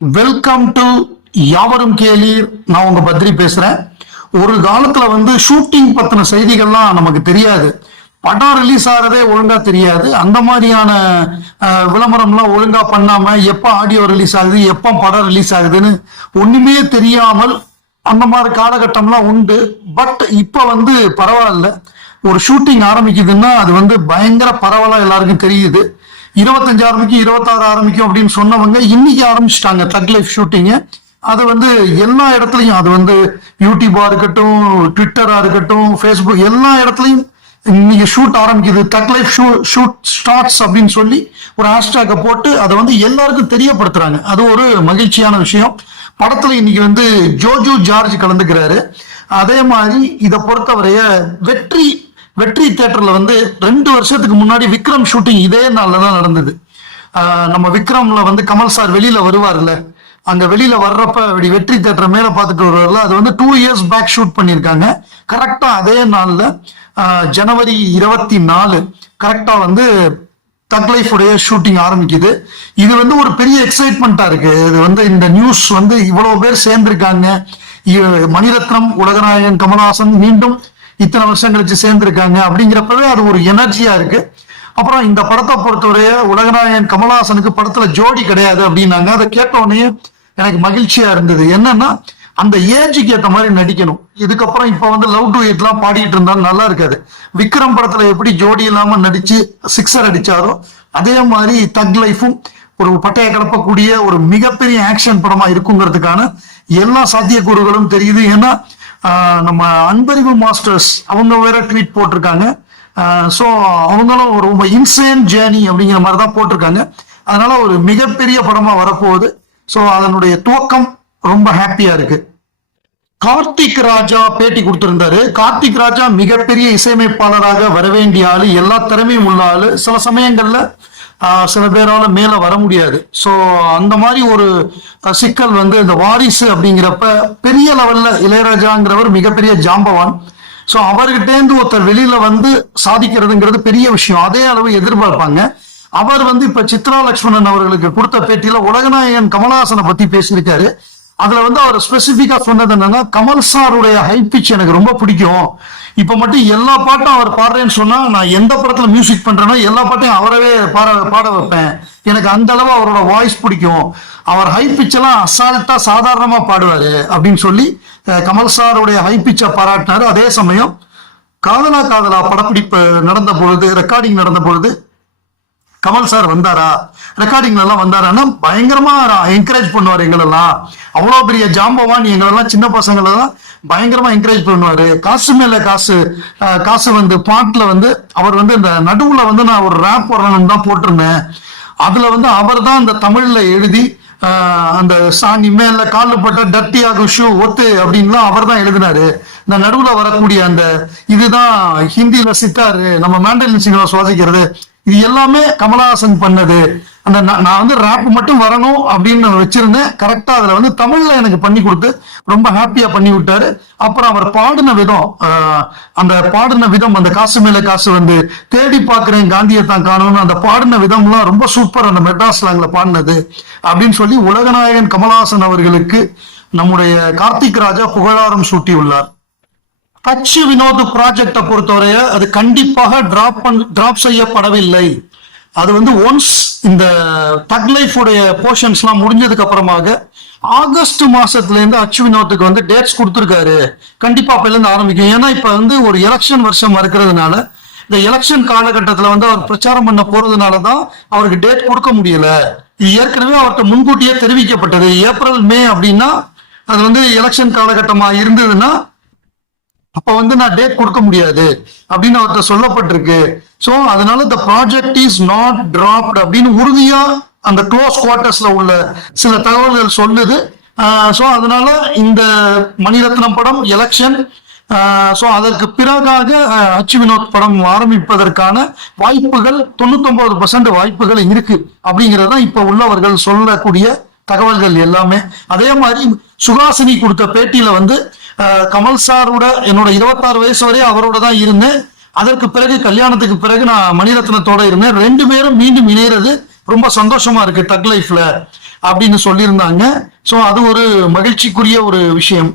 Welcome to யாவரும் கேளீர் நான் உங்க பத்ரி பேசுறேன். ஒரு காலத்துல வந்து ஷூட்டிங் பத்தின செய்திகள்லாம் நமக்கு தெரியாது. படம் ரிலீஸ் ஆகிறதே ஒழுங்கா தெரியாது. அந்த மாதிரியான விளம்பரம்லாம் ஒழுங்கா பண்ணாம எப்ப ஆடியோ ரிலீஸ் ஆகுது எப்ப படம் ரிலீஸ் ஆகுதுன்னு ஒண்ணுமே தெரியாமல் அந்த மாதிரி காலகட்டம்லாம் உண்டு. பட் இப்ப வந்து பரவாயில்ல. ஒரு ஷூட்டிங் ஆரம்பிக்குதுன்னா அது வந்து பயங்கர பரவலா எல்லாருக்கும் தெரியுது. இருபத்தஞ்சு ஆரம்பிக்கும் இருபத்தாறு ஆரம்பிக்கும் அப்படின்னு சொன்னவங்க இன்னைக்கு ஆரம்பிச்சிட்டாங்க தக் லைஃப் ஷூட்டிங்கு அது வந்து எல்லா இடத்துலையும் அது வந்து யூடியூபா இருக்கட்டும் ட்விட்டரா இருக்கட்டும் ஃபேஸ்புக் எல்லா இடத்துலையும் இன்னைக்கு ஷூட் ஆரம்பிக்குது. Thug life shoo shoot starts அப்படின்னு சொல்லி ஒரு ஹேஷ்டேக்கை போட்டு அதை வந்து எல்லாருக்கும் தெரியப்படுத்துறாங்க. அது ஒரு மகிழ்ச்சியான விஷயம். படத்துல இன்னைக்கு வந்து ஜோஜு ஜார்ஜ் கலந்துக்கிறாரு. அதே மாதிரி இதை பொறுத்தவரைய வெற்றி வெற்றி தேட்டர்ல வந்து ரெண்டு வருஷத்துக்கு முன்னாடி விக்ரம் ஷூட்டிங் இதே நாள்ல தான் நடந்தது. நம்ம விக்ரம்ல வந்து கமல் சார் வெளியில வருவார்ல அங்க வெளியில வர்றப்ப அப்படி வெற்றி தேட்டர் மேல பார்த்துட்டு வருவார்ல அது வந்து டூ இயர்ஸ் பேக் ஷூட் பண்ணியிருக்காங்க. கரெக்டா அதே நாள்ல ஜனவரி இருபத்தி நாலு கரெக்டா வந்து தக் லைஃப் உடைய ஷூட்டிங் ஆரம்பிக்குது. இது வந்து ஒரு பெரிய எக்ஸைட்மெண்ட்டா இருக்கு. இது வந்து இந்த நியூஸ் வந்து இவ்வளவு பேர் சேர்ந்திருக்காங்க. மணிரத்னம் உலகநாயகன் கமல்ஹாசன் மீண்டும் இத்தனை வருஷம் கழிச்சு சேர்ந்திருக்காங்க அப்படிங்கிறப்பவே அது ஒரு எனர்ஜியா இருக்கு. அப்புறம் இந்த படத்தை பொறுத்தவரைய உலகநாயகன் கமல்ஹாசனுக்கு படத்துல ஜோடி கிடையாது அப்படின்னாங்க. அதை கேட்ட உடனே எனக்கு மகிழ்ச்சியா இருந்தது. என்னன்னா அந்த ஏஜுக்கு ஏத்த மாதிரி நடிக்கணும். இதுக்கப்புறம் இப்ப வந்து லவ் டு எல்லாம் பாடிட்டு இருந்தாலும் நல்லா இருக்காது. விக்ரம் படத்துல எப்படி ஜோடி இல்லாம நடிச்சு சிக்ஸர் அடிச்சாரோ அதே மாதிரி தக் லைஃபும் ஒரு பட்டைய கலப்பக்கூடிய ஒரு மிகப்பெரிய ஆக்ஷன் படமா இருக்குங்கிறதுக்கான எல்லா சாத்தியக்கூறுகளும் தெரியுது. ஏன்னா நம்ம அன்பறிவு மாஸ்டர்ஸ் அவங்க வேற ட்வீட் போட்டிருக்காங்க. ஸோ அவங்களும் ரொம்ப இன்சேன் ஜேர்னி அப்படிங்கிற மாதிரி தான் போட்டிருக்காங்க. அதனால ஒரு மிகப்பெரிய படமா வரப்போகுது. ஸோ அதனுடைய துவக்கம் ரொம்ப ஹாப்பியா இருக்கு. கார்த்திக் ராஜா பேட்டி கொடுத்திருந்தாரு. கார்த்திக் ராஜா மிகப்பெரிய இசையமைப்பாளராக வரவேண்டிய ஆளு எல்லா திறமையும் உள்ள ஆளு. சில சமயங்கள்ல சில பேரால மேலே வர முடியாது. ஸோ அந்த மாதிரி ஒரு சிக்கல் வந்து இந்த வாரிசு அப்படிங்கிறப்ப பெரிய லெவல்ல இளையராஜாங்கிறவர் மிகப்பெரிய ஜாம்பவான். ஸோ அவர்கிட்டேந்து ஒருத்தர் வெளியில வந்து சாதிக்கிறதுங்கிறது பெரிய விஷயம். அதே அளவு எதிர்பார்ப்பாங்க. அவர் வந்து இப்ப சித்ரா லட்சுமணன் அவர்களுக்கு கொடுத்த பேட்டியில உலகநாயகன் கமலஹாசனை பத்தி பேசியிருக்காரு. அதுல வந்து அவர் ஸ்பெசிபிக்கா சொன்னது என்னன்னா கமல் சாருடைய ஹை பிச் எனக்கு ரொம்ப பிடிக்கும். இப்ப மட்டும் எல்லா பாட்டும் அவர் பாடுறேன்னு சொன்னா நான் எந்த படத்துல மியூசிக் பண்றேனோ எல்லா பாட்டையும் அவரவே பாட பாட வைப்பேன். எனக்கு அந்த அளவு அவரோட வாய்ஸ் பிடிக்கும். அவர் ஹை பிச்செல்லாம் அசால்ட்டா சாதாரணமா பாடுவாரு அப்படின்னு சொல்லி கமல் சாருடைய ஹை பிச்சை பாராட்டினாரு. அதே சமயம் காதலா காதலா படப்பிடிப்பு நடந்த பொழுது ரெக்கார்டிங் நடந்த பொழுது கமல் சார் வந்தாரா? ரெக்கார்டிங்ல எல்லாம் வந்தாரான்னா பயங்கரமா என்கரேஜ் பண்ணுவார் எங்களெல்லாம். அவ்வளோ பெரிய ஜாம்பவான் எங்களெல்லாம் சின்ன பசங்களெல்லாம் பயங்கரமா என்கரேஜ் பண்ணுவாரு. காசு மேல காசு காசு வந்து பாட்டில் வந்து அவர் வந்து இந்த நடுவுல வந்து நான் ஒரு ரேப் போடுறேன்னு தான் போட்டிருந்தேன். அதுல வந்து அவர் தான் இந்த தமிழ்ல எழுதி அந்த சாணி மேல காலு பட்ட டர்ட்டி ஆகும் ஷூ ஒத்து அப்படின்லாம் அவர் தான் எழுதினாரு. இந்த நடுவுல வரக்கூடிய அந்த இதுதான் ஹிந்தியில சித்தாரு. நம்ம மேண்டலின் சினிமா சுவாசிக்கிறது. இது எல்லாமே கமலஹாசன் பண்ணது. அந்த நான் நான் வந்து ரேப் மட்டும் வரணும் அப்படின்னு நான் வச்சிருந்தேன். கரெக்டா அதுல வந்து தமிழ்ல எனக்கு பண்ணி கொடுத்து ரொம்ப ஹாப்பியா பண்ணி விட்டாரு. அப்புறம் அவர் பாடின விதம் அந்த பாடின விதம் அந்த காசு மேல காசு வந்து தேடி பாக்குறேன் காந்தியை தான் காணும்னு அந்த பாடின விதம்லாம் ரொம்ப சூப்பர் அந்த மெட்ராஸ் ஸ்லாங்ல பாடினது. அப்படின்னு சொல்லி உலகநாயகன் கமலஹாசன் அவர்களுக்கு நம்முடைய கார்த்திக் ராஜா புகழாரம் சூட்டியுள்ளார். கட்சி வினோத் ப்ராஜெக்டை பொறுத்தவரைய அது கண்டிப்பாக டிராப் பண் டிராப் செய்யப்படவில்லை. அது வந்து ஒன்ஸ் இந்த தக் லைஃபுடைய போர்ஷன்ஸ்லாம் முடிஞ்சதுக்கு அப்புறமாக ஆகஸ்ட் மாசத்துல இருந்து அச்சு வினோத்துக்கு வந்து டேட்ஸ் கொடுத்துருக்காரு. கண்டிப்பா அப்போலேருந்து ஆரம்பிக்கும். ஏன்னா இப்ப வந்து ஒரு எலெக்ஷன் வருஷம் இருக்கிறதுனால இந்த எலெக்ஷன் காலகட்டத்துல வந்து அவர் பிரச்சாரம் பண்ண போறதுனால தான் அவருக்கு டேட் கொடுக்க முடியல. இது ஏற்கனவே அவர்கிட்ட முன்கூட்டியே தெரிவிக்கப்பட்டது. ஏப்ரல் மே அப்படின்னா அது வந்து எலெக்ஷன் காலகட்டமா இருந்ததுன்னா அப்ப வந்து நான் டேட் கொடுக்க முடியாது அப்படின்னு அவர்கிட்ட சொல்லப்பட்டிருக்கு. ஸோ அதனால the project is not dropped அப்படின்னு உறுதியா அந்த க்ளோஸ் குவார்டர்ஸ்ல உள்ள சில தகவல்கள் சொல்லுது. ஸோ அதனால இந்த மணிரத்னம் படம் எலெக்ஷன் ஸோ அதற்கு பிறகாக அச்சு வினோத் படம் ஆரம்பிப்பதற்கான வாய்ப்புகள் தொண்ணூத்தொன்பது பர்சன்ட் வாய்ப்புகள் இருக்கு அப்படிங்கிறதான் இப்போ இப்ப உள்ளவர்கள் சொல்லக்கூடிய தகவல்கள் எல்லாமே. அதே மாதிரி சுகாசினி கொடுத்த பேட்டியில வந்து கமல் சாரோட என்னோட இருபத்தாறு வயசு வரை அவரோட தான் இருந்தேன். அதற்கு பிறகு கல்யாணத்துக்கு பிறகு நான் மணிரத்னத்தோட இருந்தேன். ரெண்டு பேரும் மீண்டும் இணையிறது ரொம்ப சந்தோஷமா இருக்கு டக் லைஃப்ல அப்படின்னு சொல்லியிருந்தாங்க. ஸோ அது ஒரு மகிழ்ச்சிக்குரிய ஒரு விஷயம்.